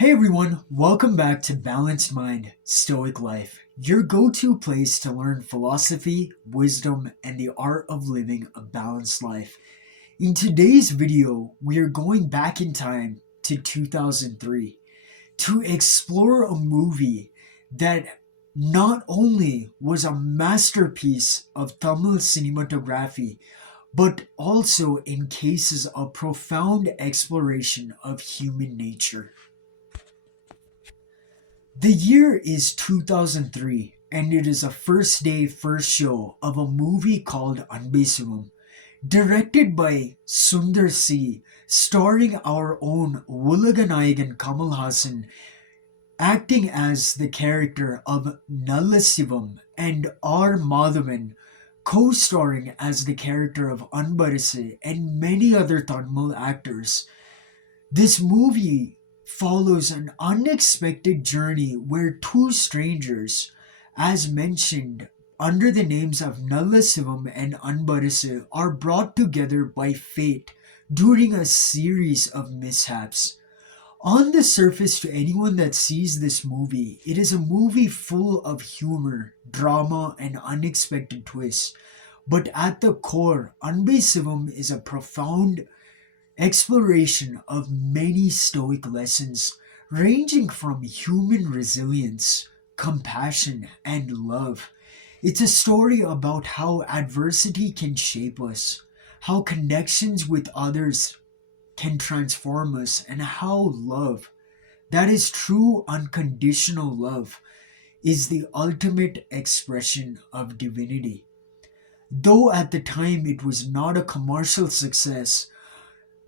Hey everyone, welcome back to Balanced Mind, Stoic Life, your go to place to learn philosophy, wisdom, and the art of living a balanced life. In today's video, we are going back in time to 2003 to explore a movie that not only was a masterpiece of Tamil cinematography, but also encases a profound exploration of human nature. The year is 2003, and it is a first day, first show of a movie called Anbe Sivam, directed by Sundar C, starring our own Ulaganayagan Kamal Haasan, acting as the character of Nalla Sivam, and R. Madhavan, co-starring as the character of Anbarase and many other Tamil actors. This movie follows an unexpected journey where two strangers, as mentioned under the names of Nalla Sivam and Anbarase, are brought together by fate during a series of mishaps. On the surface, to anyone that sees this movie, it is a movie full of humor, drama, and unexpected twists. But at the core, Anbe Sivam is a profound exploration of many Stoic lessons, ranging from human resilience, compassion, and love. It's a story about how adversity can shape us, how connections with others can transform us, and how love, that is true unconditional love, is the ultimate expression of divinity. Though at the time it was not a commercial success,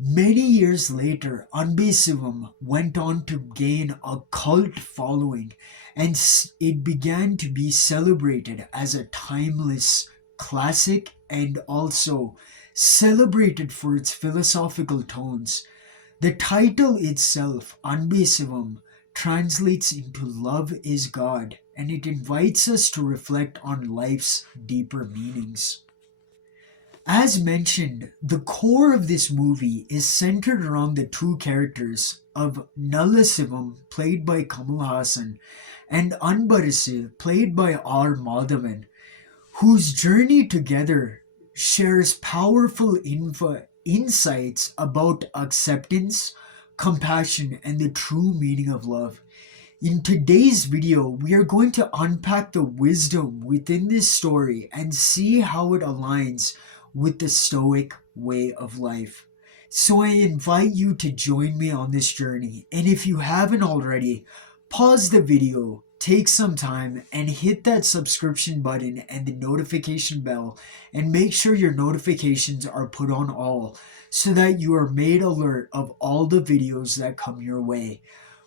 many years later, Anbe Sivam went on to gain a cult following, and it began to be celebrated as a timeless classic and also celebrated for its philosophical tones. The title itself, Anbe Sivam, translates into Love is God, and it invites us to reflect on life's deeper meanings. As mentioned, the core of this movie is centered around the two characters of Nalla Sivam, played by Kamal Haasan, and Anbarase, played by R. Madhavan, whose journey together shares powerful insights about acceptance, compassion, and the true meaning of love. In today's video, we are going to unpack the wisdom within this story and see how it aligns with the Stoic way of life. So I invite you to join me on this journey, and if you haven't already, pause the video, take some time, and hit that subscription button and the notification bell, and make sure your notifications are put on all so that you are made alert of all the videos that come your way.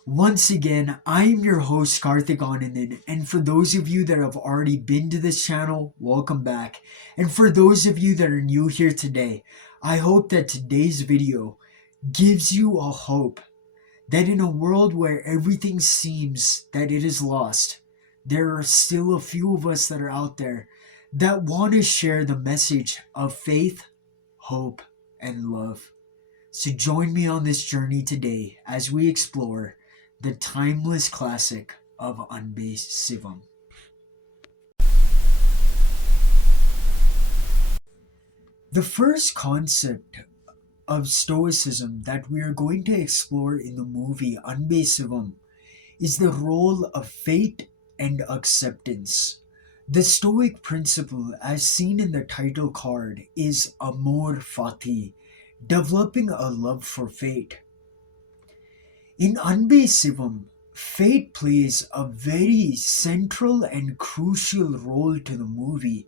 Once again, I am your host Karthik Anandan, and for those of you that have already been to this channel, welcome back. And for those of you that are new here today, I hope that today's video gives you a hope that in a world where everything seems that it is lost, there are still a few of us that are out there that want to share the message of faith, hope, and love. So join me on this journey today as we explore the timeless classic of Anbe Sivam. The first concept of Stoicism that we are going to explore in the movie Anbe Sivam is the role of fate and acceptance. The Stoic principle, as seen in the title card, is amor fati, developing a love for fate. In Anbe Sivam, fate plays a very central and crucial role to the movie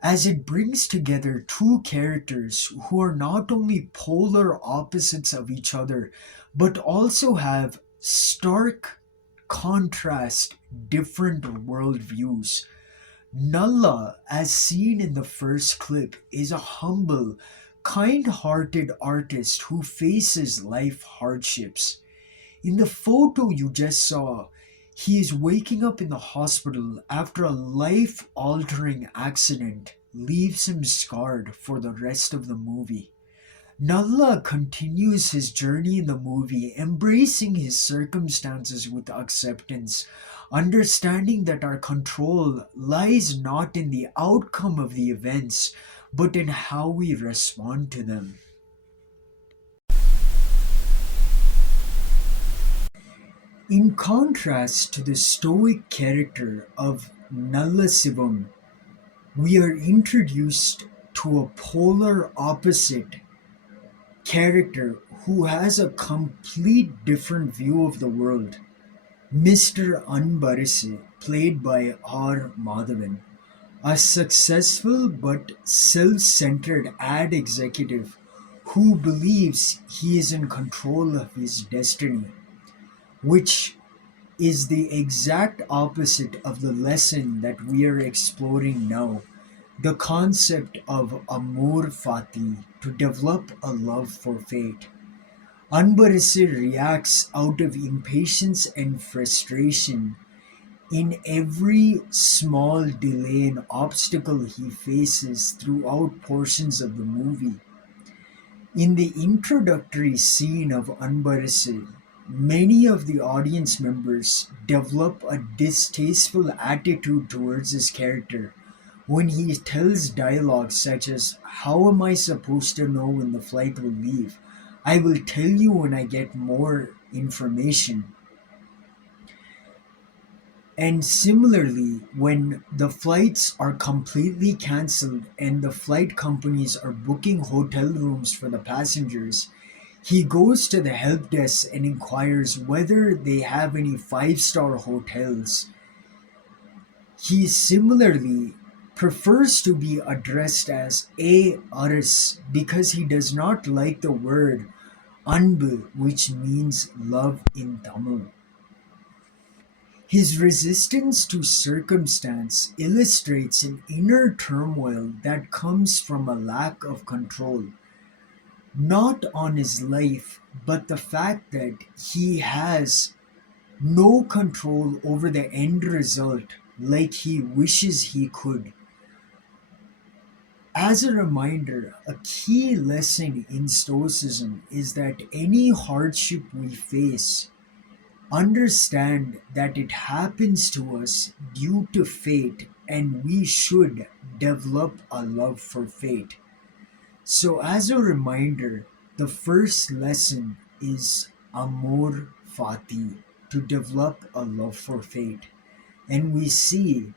as it brings together two characters who are not only polar opposites of each other but also have stark contrast different worldviews. Nalla, as seen in the first clip, is a humble, kind hearted artist who faces life hardships. In the photo you just saw, he is waking up in the hospital after a life altering accident leaves him scarred for the rest of the movie. Nalla continues his journey in the movie, embracing his circumstances with acceptance, understanding that our control lies not in the outcome of the events, but in how we respond to them. In contrast to the stoic character of Nalla Sivam, we are introduced to a polar opposite character who has a complete different view of the world. Mr. Anbarise, played by R. Madhavan, a successful but self centered ad executive who believes he is in control of his destiny, which is the exact opposite of the lesson that we are exploring now, the concept of amor fati, to develop a love for fate. Anbarise reacts out of impatience and frustration in every small delay and obstacle he faces throughout portions of the movie. In the introductory scene of Anbarise, many of the audience members develop a distasteful attitude towards his character when he tells dialogues such as, "How am I supposed to know when the flight will leave? I will tell you when I get more information." And similarly, when the flights are completely cancelled and the flight companies are booking hotel rooms for the passengers, he goes to the help desk and inquires whether they have any five-star hotels. He similarly prefers to be addressed as A Aris because he does not like the word Anbu, which means love in Tamil. His resistance to circumstance illustrates an inner turmoil that comes from a lack of control, not on his life, but the fact that he has no control over the end result like he wishes he could. As a reminder, a key lesson in Stoicism is that any hardship we face, understand that it happens to us due to fate, and we should develop a love for fate. So, as a reminder, the first lesson is amor fati, to develop a love for fate. And we see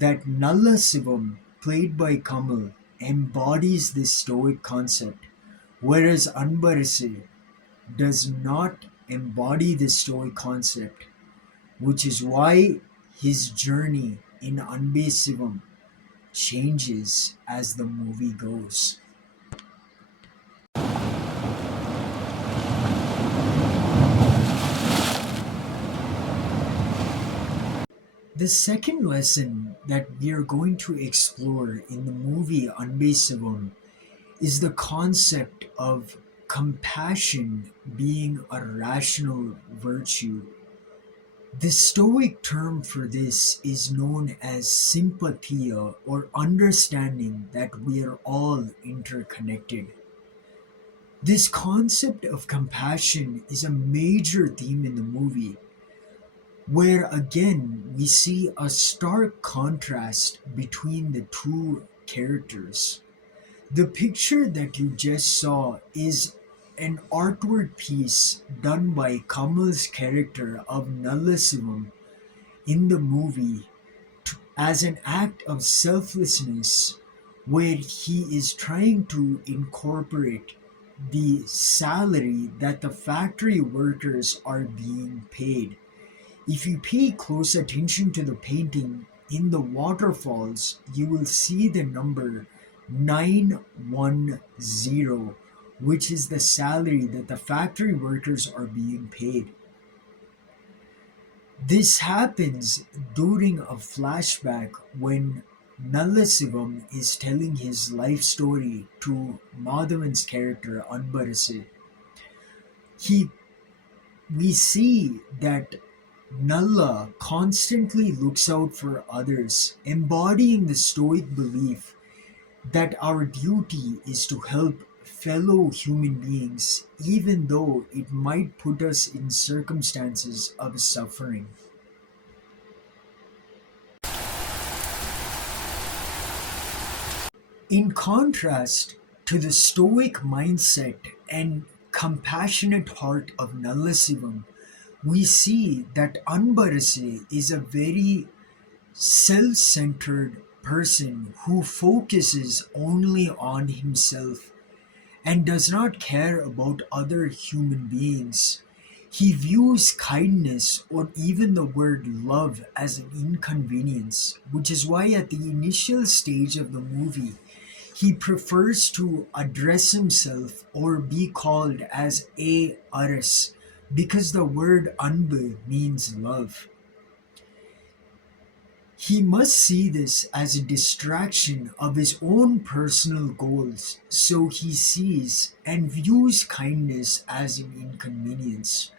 that Nalla Sivam, played by Kamal, embodies this stoic concept, whereas Anbarase does not embody the stoic concept, which is why his journey in Anbe Sivam changes as the movie goes. The second lesson that we are going to explore in the movie Anbe Sivam is the concept of compassion being a rational virtue. The Stoic term for this is known as sympathia, or understanding that we are all interconnected. This concept of compassion is a major theme in the movie, where again we see a stark contrast between the two characters. The picture that you just saw is an artwork piece done by Kamal's character of Nallasivam in the movie as an act of selflessness, where he is trying to incorporate the salary that the factory workers are being paid. If you pay close attention to the painting in the waterfalls, you will see the number 910, which is the salary that the factory workers are being paid. This happens during a flashback when Nallasivam is telling his life story to Madhavan's character Anbarase. He We see that Nalla constantly looks out for others, embodying the Stoic belief that our duty is to help fellow human beings, even though it might put us in circumstances of suffering. In contrast to the stoic mindset and compassionate heart of Nallasivam, we see that Anbarase is a very self centered person who focuses only on himself and does not care about other human beings. He views kindness or even the word love as an inconvenience, which is why at the initial stage of the movie, he prefers to address himself or be called as a Aras because the word Anbe means love. He must see this as a distraction of his own personal goals, so he sees and views kindness as an inconvenience.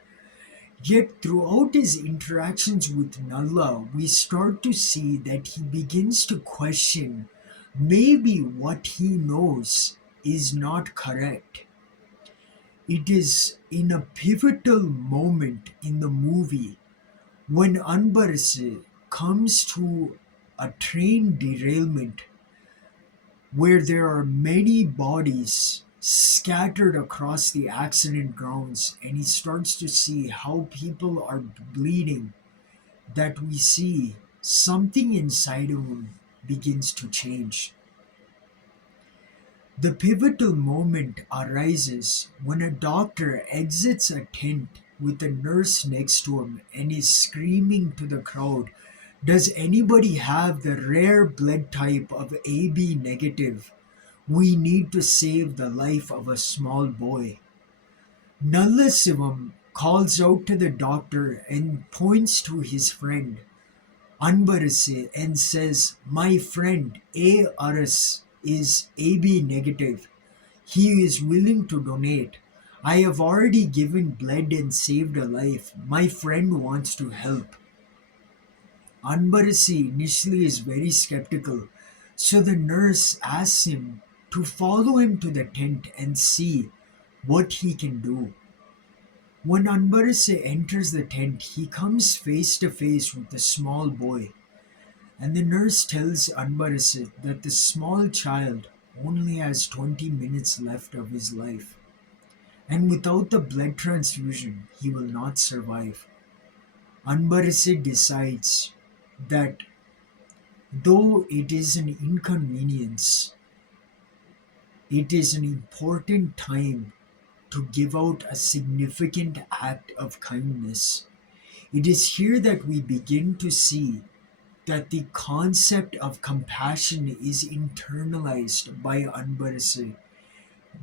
Yet, throughout his interactions with Nalla, we start to see that he begins to question maybe what he knows is not correct. It is in a pivotal moment in the movie when Anbarse comes to a train derailment where there are many bodies scattered across the accident grounds, and he starts to see how people are bleeding, that we see something inside of him begins to change. The pivotal moment arises when a doctor exits a tent with a nurse next to him and is screaming to the crowd, "Does anybody have the rare blood type of AB negative? We need to save the life of a small boy." Nallasivam calls out to the doctor and points to his friend Anbarase and says, "My friend A. Aras is AB negative. He is willing to donate. I have already given blood and saved a life. My friend wants to help." Anbarasi initially is very skeptical, so the nurse asks him to follow him to the tent and see what he can do. When Anbarase enters the tent, he comes face to face with the small boy, and the nurse tells Anbarase that the small child only has 20 minutes left of his life, and without the blood transfusion, he will not survive. Anbarase decides that though it is an inconvenience, it is an important time to give out a significant act of kindness. It is here that we begin to see that the concept of compassion is internalized by Anbarase,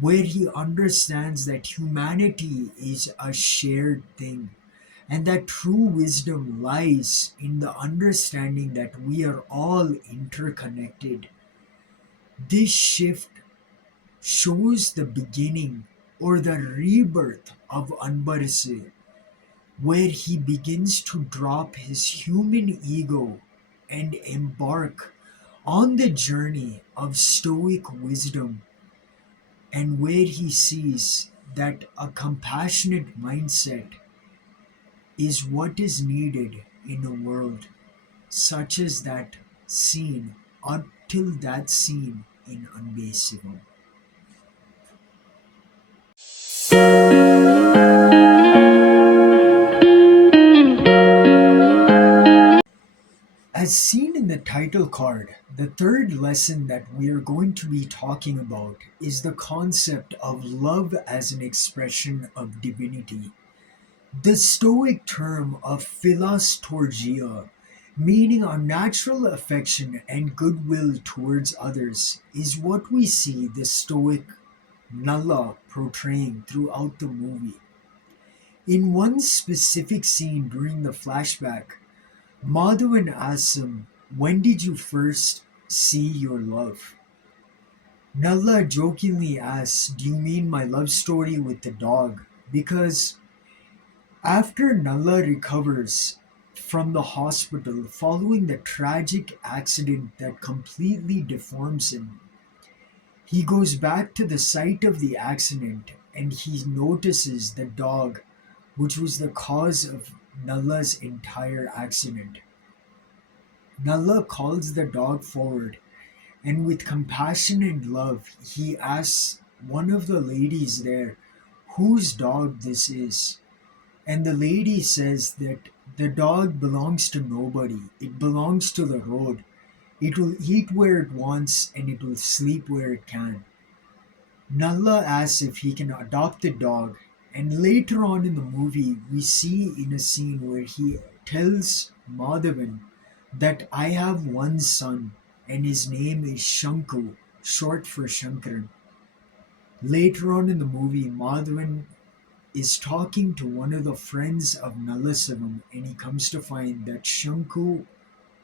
where he understands that humanity is a shared thing and that true wisdom lies in the understanding that we are all interconnected. This shift shows the beginning or the rebirth of Anbarase, where he begins to drop his human ego and embark on the journey of Stoic wisdom, and where he sees that a compassionate mindset is what is needed in a world such as that scene, until that scene in Anbe Sivam. As seen in the title card, the third lesson that we are going to be talking about is the concept of love as an expression of divinity. The Stoic term of philostorgia, meaning our natural affection and goodwill towards others, is what we see the Stoic Nalla portraying throughout the movie. In one specific scene during the flashback, Madhavan asks him, "When did you first see your love?" Nalla jokingly asks, "Do you mean my love story with the dog?" Because after Nalla recovers from the hospital following the tragic accident that completely deforms him, He goes back to the site of the accident and he notices the dog, which was the cause of Nalla's entire accident. Nalla calls the dog forward, and with compassion and love, he asks one of the ladies there whose dog this is. And the lady says that the dog belongs to nobody, it belongs to the road. It will eat where it wants and it will sleep where it can. Nalla asks if he can adopt the dog, and later on in the movie, we see in a scene where he tells Madhavan that I have one son and his name is Shanku, short for Shankaran. Later on in the movie, Madhavan is talking to one of the friends of Nalasivam and he comes to find that Shanku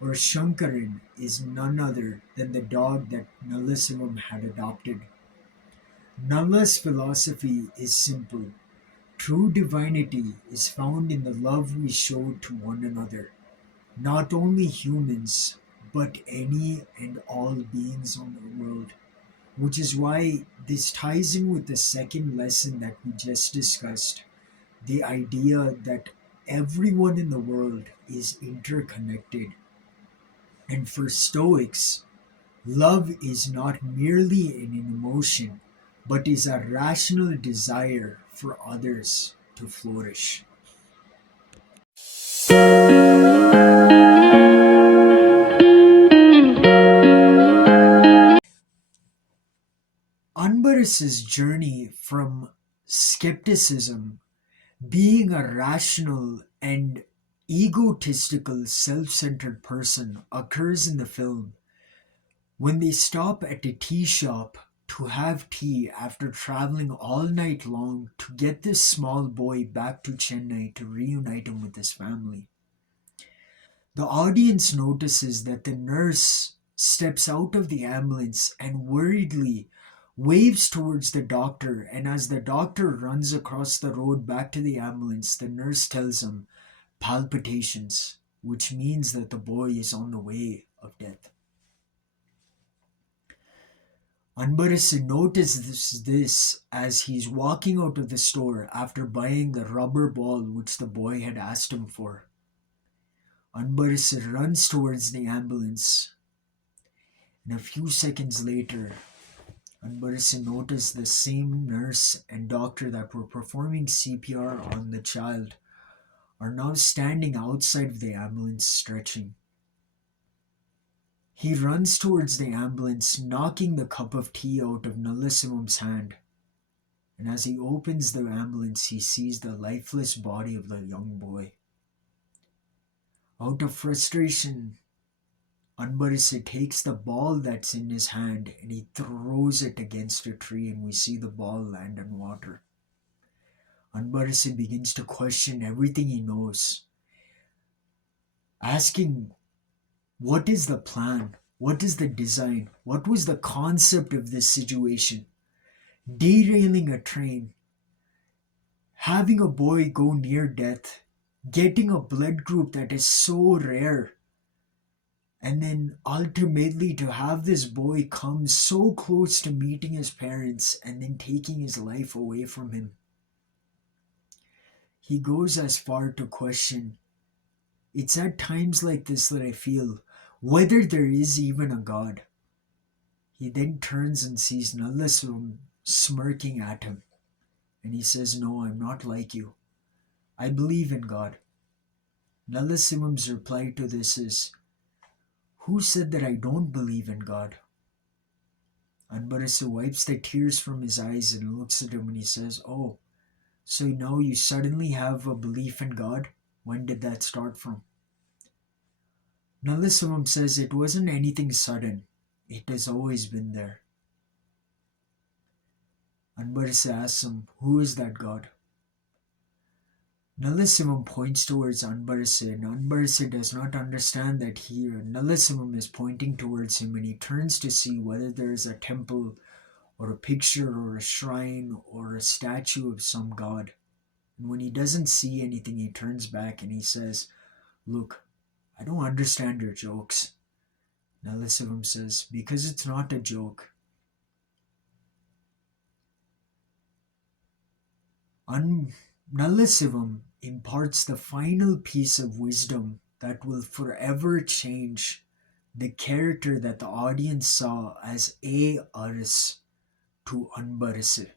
or Shankaran is none other than the dog that Nalasivam had adopted. Nalla's philosophy is simple. True divinity is found in the love we show to one another, not only humans, but any and all beings on the world. Which is why this ties in with the second lesson that we just discussed, the idea that everyone in the world is interconnected. And for Stoics, love is not merely an emotion, but is a rational desire for others to flourish. Anbaris's journey from skepticism, being a rational and egotistical, self centered person, occurs in the film when they stop at a tea shop to have tea after traveling all night long to get this small boy back to Chennai to reunite him with his family. The audience notices that the nurse steps out of the ambulance and worriedly waves towards the doctor, and as the doctor runs across the road back to the ambulance, the nurse tells him palpitations, which means that the boy is on the way of death. Anbaris notices this as he's walking out of the store after buying the rubber ball which the boy had asked him for. Anbaris runs towards the ambulance, and a few seconds later, Anbaris noticed the same nurse and doctor that were performing CPR on the child are now standing outside of the ambulance stretching. He runs towards the ambulance, knocking the cup of tea out of Nalasimam's hand. And as he opens the ambulance, he sees the lifeless body of the young boy. Out of frustration, Anbarisa takes the ball that's in his hand and he throws it against a tree, and we see the ball land in water. Anbarisa begins to question everything he knows, asking, what is the plan? What is the design? What was the concept of this situation? Derailing a train, having a boy go near death, getting a blood group that is so rare, and then ultimately to have this boy come so close to meeting his parents and then taking his life away from him. He goes as far to question, it's at times like this that I feel whether there is even a God. He then turns and sees Nallasum smirking at him, and he says, no, I'm not like you. I believe in God. Nalasimam's reply to this is, who said that I don't believe in God? Anbarasa wipes the tears from his eyes and looks at him and he says, oh, so now you suddenly have a belief in God? When did that start from? Nalasimam says it wasn't anything sudden. It has always been there. Anbarasa asks him, who is that God? Nalasimam points towards Anbarasa, and Anbarasa does not understand that here Nalasimam is pointing towards him, and he turns to see whether there is a temple or a picture or a shrine or a statue of some god. And when he doesn't see anything, he turns back and he says, look, I don't understand your jokes. Nalasivam says, because it's not a joke. Un- Nallasivam imparts the final piece of wisdom that will forever change the character that the audience saw as A. Aris to Anbarasu.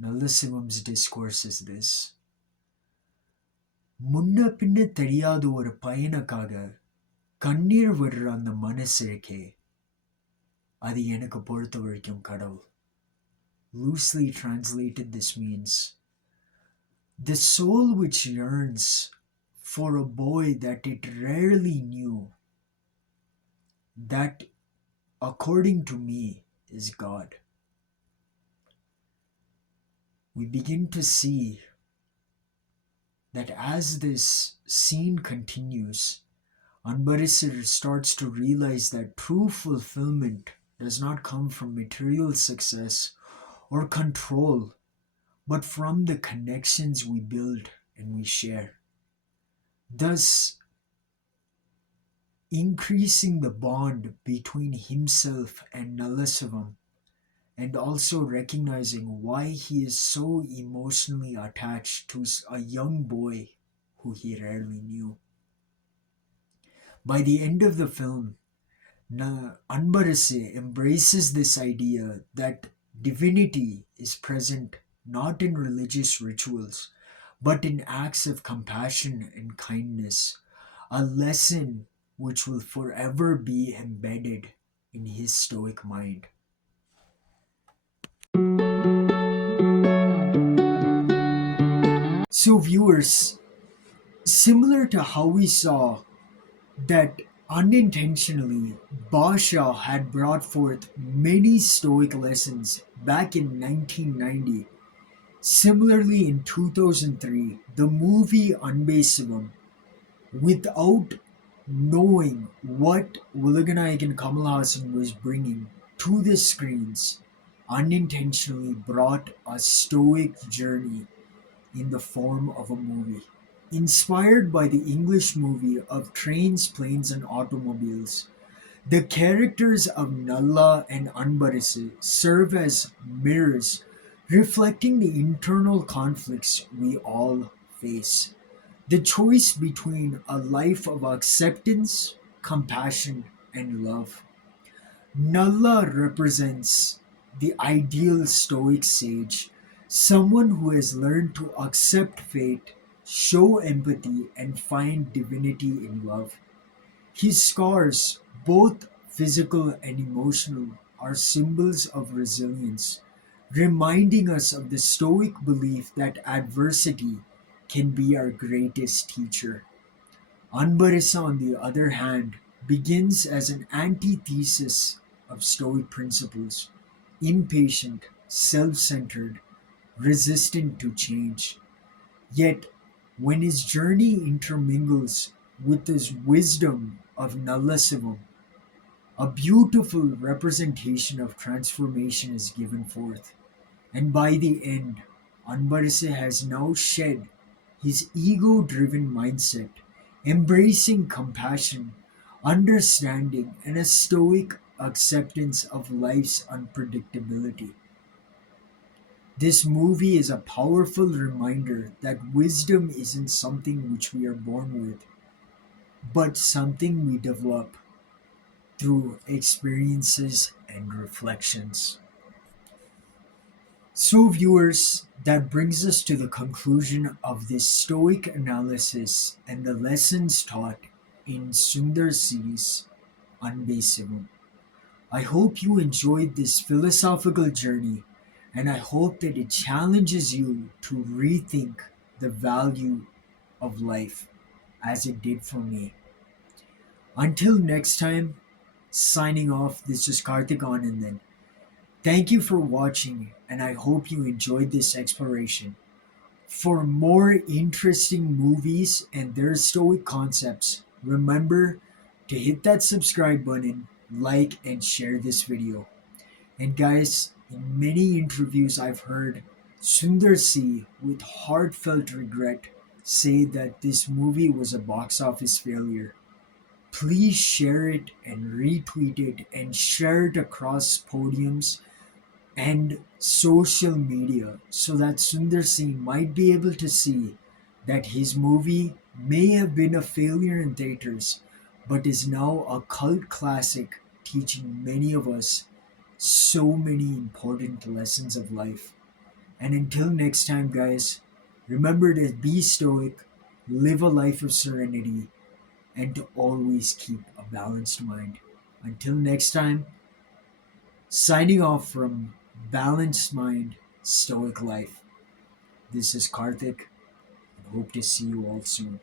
Nallasivam's discourse is this: முன்ன பின்ன தெரியாத ஒரு பையனுக்காக கண்ணீர் விடுற அந்த மனசு இருக்கே, அது எனக்கு பொறுத்த வரைக்கும் கடவுள். Loosely translated, this means the soul which yearns for a boy that it rarely knew, that, according to me, is God. We begin to see that as this scene continues, Anbarisar starts to realize that true fulfillment does not come from material success or control, but from the connections we build and we share. Thus, increasing the bond between himself and Nallasivam, and also recognizing why he is so emotionally attached to a young boy who he rarely knew. By the end of the film, Anbarase embraces this idea that divinity is present not in religious rituals, but in acts of compassion and kindness, a lesson which will forever be embedded in his stoic mind. So, viewers, similar to how we saw that unintentionally Basha had brought forth many Stoic lessons back in 1990, similarly in 2003, the movie Anbe Sivam, without knowing what Ulaganayak Kamal Haasan was bringing to the screens, unintentionally brought a Stoic journey in the form of a movie. Inspired by the English movie of Trains, Planes, and Automobiles, the characters of Nalla and Anbarese serve as mirrors reflecting the internal conflicts we all face. The choice between a life of acceptance, compassion, and love. Nalla represents the ideal Stoic sage, someone who has learned to accept fate, show empathy, and find divinity in love. His scars, both physical and emotional, are symbols of resilience, reminding us of the Stoic belief that adversity can be our greatest teacher. Anbarisa, on the other hand, begins as an antithesis of Stoic principles: impatient, self centered, resistant to change. Yet, when his journey intermingles with his wisdom of Nallasivam, a beautiful representation of transformation is given forth. And by the end, Anbarse has now shed his ego driven mindset, embracing compassion, understanding, and a stoic acceptance of life's unpredictability. This movie is a powerful reminder that wisdom isn't something which we are born with, but something we develop through experiences and reflections. So, viewers, that brings us to the conclusion of this Stoic analysis and the lessons taught in Sundar C's Anbe Sivam. I hope you enjoyed this philosophical journey, and I hope that it challenges you to rethink the value of life as it did for me. Until next time, signing off, this is Karthik Anandan. Thank you for watching, and I hope you enjoyed this exploration. For more interesting movies and their stoic concepts, remember to hit that subscribe button, like, and share this video. And guys, in many interviews I've heard Sundar C, with heartfelt regret, say that this movie was a box office failure. Please share it and retweet it and share it across podiums and social media so that Sundar C might be able to see that his movie may have been a failure in theaters, but is now a cult classic teaching many of us so many important lessons of life. And until next time, guys, remember to be stoic, live a life of serenity, and to always keep a balanced mind. Until next time, signing off from Balanced Mind, Stoic Life. This is Karthik, and hope to see you all soon.